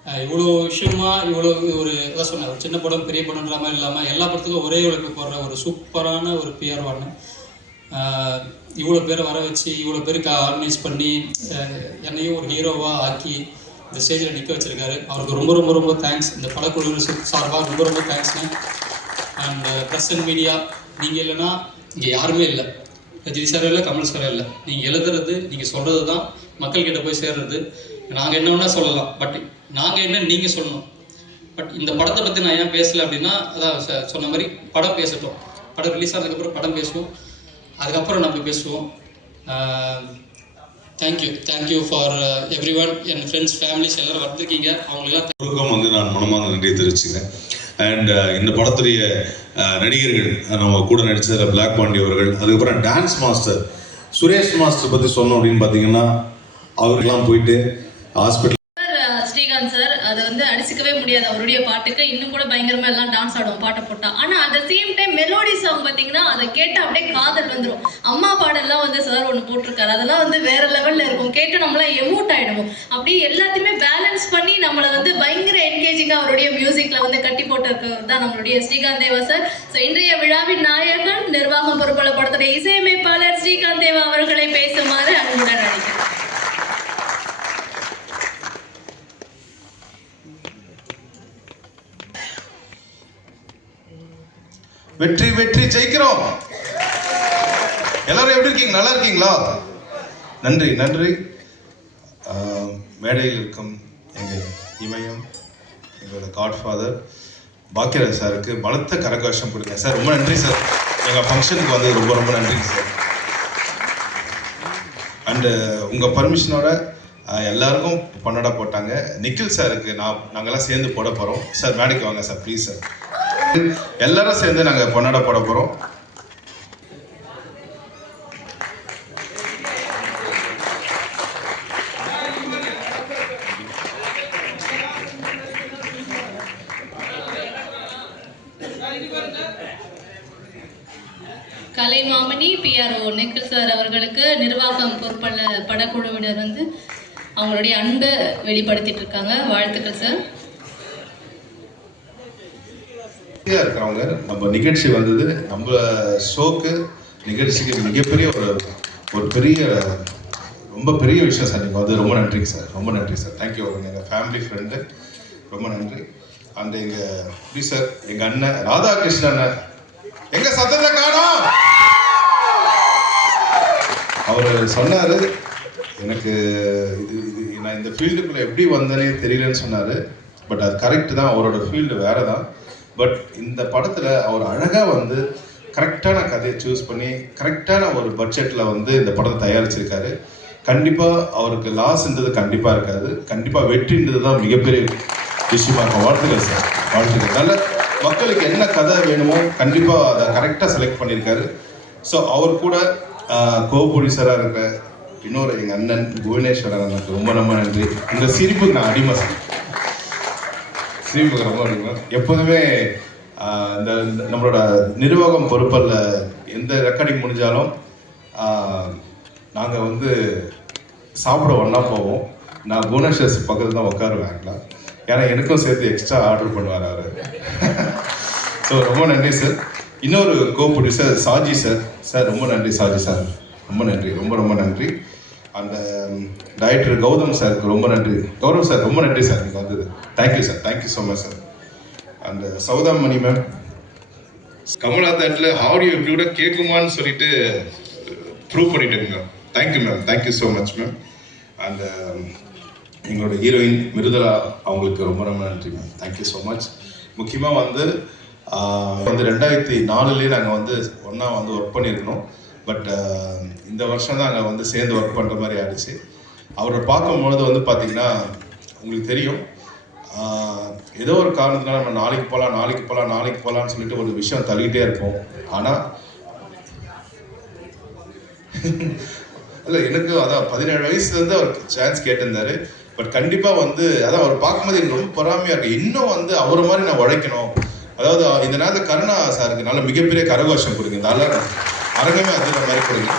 இவ்வளோ விஷயமா இவ்வளோ ஒரு இதாக சொன்னேன் ஒரு சின்ன படம் பெரிய படம்ன்ற மாதிரி இல்லாமல் எல்லா படத்துக்கும் ஒரே உழைப்பு போடுற ஒரு சூப்பரான ஒரு பிஆர் வாங்க இவ்வளோ பேரை வர வச்சு இவ்வளோ பேருக்கு ஆர்கனைஸ் பண்ணி என்னையும் ஒரு ஹீரோவாக ஆக்கி இந்த ஸ்டேஜில் நிற்க வச்சுருக்காரு. அவருக்கு ரொம்ப ரொம்ப ரொம்ப தேங்க்ஸ் இந்த படக்குழு சார்பாக ரொம்ப ரொம்ப தேங்க்ஸ்னு அண்ட் ப்ரெஸ் அண்ட் மீடியா நீங்கள் இல்லைன்னா இங்கே யாருமே இல்லை. ரஜினி சார் இல்லை கமல் சார் இல்லை. நீங்கள் எழுதுறது நீங்கள் சொல்கிறது தான் மக்கள்கிட்ட போய் சேர்றது. நாங்கள் என்ன வேணால் சொல்லலாம் பட் நாங்கள் என்ன நீங்கள் சொல்லணும். பட் இந்த படத்தை பற்றி நான் ஏன் பேசலை அப்படின்னா அதான் சொன்ன மாதிரி படம் பேசட்டும். படம் ரிலீஸ் ஆனதுக்கப்புறம் படம் பேசுவோம். அதுக்கப்புறம் நம்ம பேசுவோம். Thank you thank you for everyone N friends families எல்லாரும் வந்திருக்கீங்க. அவங்களெல்லாம் அவர்களுக்கும் வந்து நான் மனமார்ந்த நன்றியை தெரிவிச்சுக்கிறேன். அண்ட் uh, இந்த படத்துடைய நடிகர்கள் நம்ம கூட நடிச்சதில் பிளாக் பாண்டி அவர்கள் அதுக்கப்புறம் டான்ஸ் மாஸ்டர் சுரேஷ் மாஸ்டர் பற்றி சொன்னோம் அப்படின்னு பார்த்தீங்கன்னா அவருக்கெல்லாம் போயிட்டு ஹாஸ்பிட்டல் சார் ஸ்ரீகாந்த் சார் அதை வந்து அடிச்சுக்கவே முடியாது அவருடைய பாட்டுக்கு. இன்னும் கூட பயங்கரமா எல்லாம் டான்ஸ் ஆடுவோம் பாட்டை போட்டா. ஆனா at same time melody song பாத்தீங்கன்னா அதை கேட்டு அப்படியே காதல் வந்துடும் அம்மா பாடல்லாம் வந்து சார் ஒன்று போட்டிருக்காரு. அதெல்லாம் வந்து வேற லெவல்ல இருக்கும். கேட்டு நம்மளாம் எமோட் ஆயிடுவோம். அப்படியே எல்லாத்தையுமே பேலன்ஸ் பண்ணி நம்மளை வந்து பயங்கர என்கேஜிங்கா அவருடைய மியூசிக்ல வந்து கட்டி போட்டிருக்கிறது தான் நம்மளுடைய ஸ்ரீகாந்த் தேவா சார் ஸோ இன்றைய விழாவின் நாயகன் நிர்வாகம் பொறுப்புள்ள படத்துடைய இசையமைப்பாளர் ஸ்ரீகாந்த் தேவா அவர்களை பேசுமாறு அன்புடன் அழைக்கிறேன். வெற்றி வெற்றி ஜெயிக்கிறோம். எல்லாரும் எப்படி இருக்கீங்க? நல்லா இருக்கீங்களா? நன்றி நன்றி. மேடையில் இருக்கும் எங்கள் இமயம் எங்களோட காட்ஃபாதர் பாக்கியராஜ் சாருக்கு பலத்த கரகோஷம் கொடுங்க சார் ரொம்ப நன்றி சார். எங்கள் ஃபங்க்ஷனுக்கு வந்து ரொம்ப ரொம்ப நன்றிங்க சார். அண்டு உங்கள் பர்மிஷனோட எல்லாருக்கும் பன்னடா போட்டாங்க. நிக்கில் சாருக்கு நான் நாங்கெல்லாம் சேர்ந்து போட போகிறோம் சார் மேடைக்கு வாங்க சார். Please sir. எல்லாரும் சேர்ந்து நாங்கள் கொண்டாட போட போகிறோம் கலைமாமணி பிஆர்ஓ நிக்கில் சார் அவர்களுக்கு நிர்வாகம் பொறுப்பள்ள படக்குழுவினர் வந்து அவங்களுடைய அன்பை வெளிப்படுத்திட்டு இருக்காங்க. வாழ்த்துக்கள் சார் ஹாப்பியாக இருக்கிறவங்க நம்ம நிகழ்ச்சி வந்தது நம்ம ஷோக்கு நிகழ்ச்சிக்கு மிகப்பெரிய ஒரு ஒரு பெரிய ரொம்ப பெரிய விஷயம் சார் நீங்கள் வந்து ரொம்ப நன்றிங்க சார் ரொம்ப நன்றி சார். தேங்க்யூ எங்கள் ஃபேமிலி ஃப்ரெண்டு ரொம்ப நன்றி. அண்ட் எங்கள் ப்ளீஸ் சார் எங்கள் அண்ணன் ராதாகிருஷ்ணன் அண்ணன் எங்கள் சத்தத்தை காணும்? அவர் சொன்னார் எனக்கு இது இது நான் இந்த ஃபீல்டுக்குள்ளே எப்படி வந்தேனே தெரியலன்னு சொன்னார் பட் அது கரெக்டு தான். அவரோட ஃபீல்டு வேறு தான் பட் இந்த படத்தில் அவர் அழகாக வந்து கரெக்டான கதையை சூஸ் பண்ணி கரெக்டான ஒரு பட்ஜெட்டில் வந்து இந்த படத்தை தயாரிச்சிருக்காரு. கண்டிப்பாக அவருக்கு லாஸ்ன்றது கண்டிப்பாக இருக்காது. கண்டிப்பாக வெற்றின்றது தான் மிகப்பெரிய விஷயமா இருக்கும். வாழ்த்துக்கள் சார் வாழ்த்துக்கள். நல்ல மக்களுக்கு என்ன கதை வேணுமோ கண்டிப்பாக அதை கரெக்டாக செலக்ட் பண்ணியிருக்காரு ஸோ அவர் கூட கோ ப்ரொடியூசராக இருக்கிற இன்னொரு எங்கள் அண்ணன் புவனேஸ்வரன் அண்ணனுக்கு ரொம்ப ரொம்ப நன்றி. இந்த சிரிப்புக்கு நான் அடிமை சார் சிரிப்புக்கு ரொம்ப அடிமை எப்போதுமே இந்த நம்மளோட நிர்வாகம் பொறுப்பில் எந்த ரெக்கார்டிங் முடிஞ்சாலும் நாங்கள் வந்து சாப்பிட ஒன்றா போவோம். நான் புவனேஸ்வர் பக்கத்தில் தான் உட்காருவேன் ஆக்சுவலாக ஏன்னா எனக்கும் சேர்த்து எக்ஸ்ட்ரா ஆர்டர் பண்ணுவார் அவர். ஸோ ரொம்ப நன்றி சார் இன்னொரு co producer Saji sir sir ரொம்ப நன்றி சாஜி சார் ரொம்ப நன்றி ரொம்ப ரொம்ப நன்றி. அந்த um, டைரக்டர் கௌதம் சாருக்கு ரொம்ப நன்றி. கௌரவ் சார் ரொம்ப நன்றி சார் நீங்கள் வந்தது. Thank you sir thank you so much sir அந்த சௌதாமணி மேம் கமலா தேட்டில் ஆடியோ இப்படி கூட கேட்குமான்னு சொல்லிட்டு ப்ரூவ் பண்ணிட்டேங்க ma'am thank you ma'am thank you so much ma'am அந்த எங்களோட ஹீரோயின் மிருதலா அவங்களுக்கு ரொம்ப ரொம்ப நன்றி மேம் தேங்க்யூ ஸோ மச் முக்கியமாக வந்து வந்து ரெண்டாயிரத்தி நாலுலேயே நாங்கள் வந்து ஒன்றா வந்து ஒர்க் பண்ணியிருக்கணும். பட் uh, இந்த வருஷம் தான் நாங்கள் வந்து சேர்ந்து ஒர்க் பண்ணுற மாதிரி ஆயிடுச்சு. அவரை பார்க்கும்பொழுது வந்து பார்த்தீங்கன்னா உங்களுக்கு தெரியும் ஏதோ ஒரு காரணத்தினால நம்ம நாளைக்கு போகலாம் நாளைக்கு போகலாம் நாளைக்கு போகலான்னு சொல்லிட்டு ஒரு விஷயம் தள்ளிகிட்டே இருப்போம். ஆனால் இல்லை எனக்கு அதான் பதினேழு வயசுலேருந்து அவர் சான்ஸ் கேட்டிருந்தாரு. பட் கண்டிப்பாக வந்து அதான் அவர் பார்க்கும்போது எனக்கு ரொம்ப பொறாமையாக இருக்கு. இன்னும் வந்து அவரை மாதிரி நான் உழைக்கணும். அதாவது இந்த நேரத்தில் கருணா சாருக்கு நல்ல மிகப்பெரிய கரகோஷம் கொடுங்க. இந்த அலர் அரங்கமே மாதிரி கொடுங்க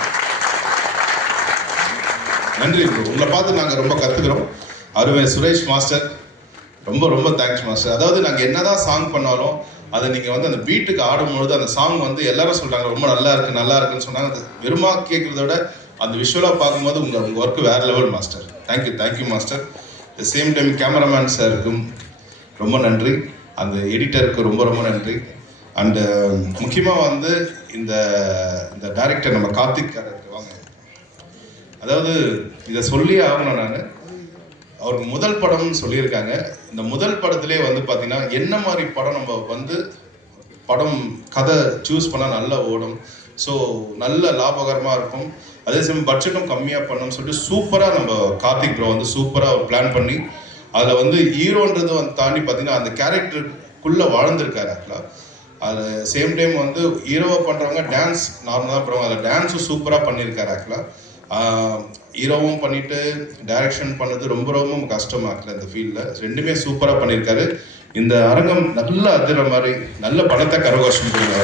நன்றி ப்ரோ உங்களை பார்த்து நாங்கள் ரொம்ப கற்றுக்குறோம் அருமை சுரேஷ் மாஸ்டர். ரொம்ப ரொம்ப தேங்க்ஸ் மாஸ்டர். அதாவது நாங்கள் என்னதான் சாங் பண்ணாலும் அதை நீங்கள் வந்து அந்த பீட்டுக்கு ஆடும்பொழுது அந்த சாங் வந்து எல்லாரும் சொல்கிறாங்க ரொம்ப நல்லா இருக்கு நல்லா இருக்குன்னு சொன்னாங்க. அது வெறுமா கேட்குறத விட அந்த விஷுவலாக பார்க்கும்போது உங்கள் உங்கள் ஒர்க்கு வேறு level master. Thank you thank you master. The same time cameraman சாருக்கும் ரொம்ப நன்றி. அந்த எடிட்டருக்கு ரொம்ப ரொம்ப நன்றி. அண்டு uh, முக்கியமாக வந்து இந்த இந்த டைரக்டர் நம்ம கார்த்திக் கேரக்டர் வாங்க. அதாவது இதை சொல்லி ஆகணும் நான். அவருக்கு முதல் படம்னு சொல்லியிருக்காங்க. இந்த முதல் படத்திலே வந்து பார்த்தீங்கன்னா என்ன மாதிரி படம் நம்ம வந்து படம் கதை சூஸ் பண்ணால் நல்லா ஓடும். ஸோ நல்ல லாபகரமாக இருக்கும். அதே சமயம் பட்ஜெட்டும் கம்மியாக பண்ணணும்னு சொல்லிட்டு சூப்பராக நம்ம கார்த்திக் ப்ரோ வந்து சூப்பராக பிளான் பண்ணி அதில் வந்து ஹீரோன்றது வந்து தாண்டி பார்த்தீங்கன்னா அந்த கேரக்டருக்குள்ளே வாழ்ந்திருக்காரு ஆக்சுவலாக அது சேம் டைம் வந்து ஹீரோவை பண்ணுறவங்க டான்ஸ் நார்மலாக பண்ணுவாங்க அதில் டான்ஸும் சூப்பராக பண்ணியிருக்காரு ஆக்சுவலாக ஹீரோவும் பண்ணிட்டு டைரக்ஷன் பண்ணது ரொம்ப ரொம்ப கஷ்டமாக இருக்குல்ல இந்த ஃபீல்டில் ரெண்டுமே சூப்பராக பண்ணியிருக்காரு. இந்த அரங்கம் நல்ல அதிர மாதிரி நல்ல பணத்தை கரகோஷம் கொடுங்க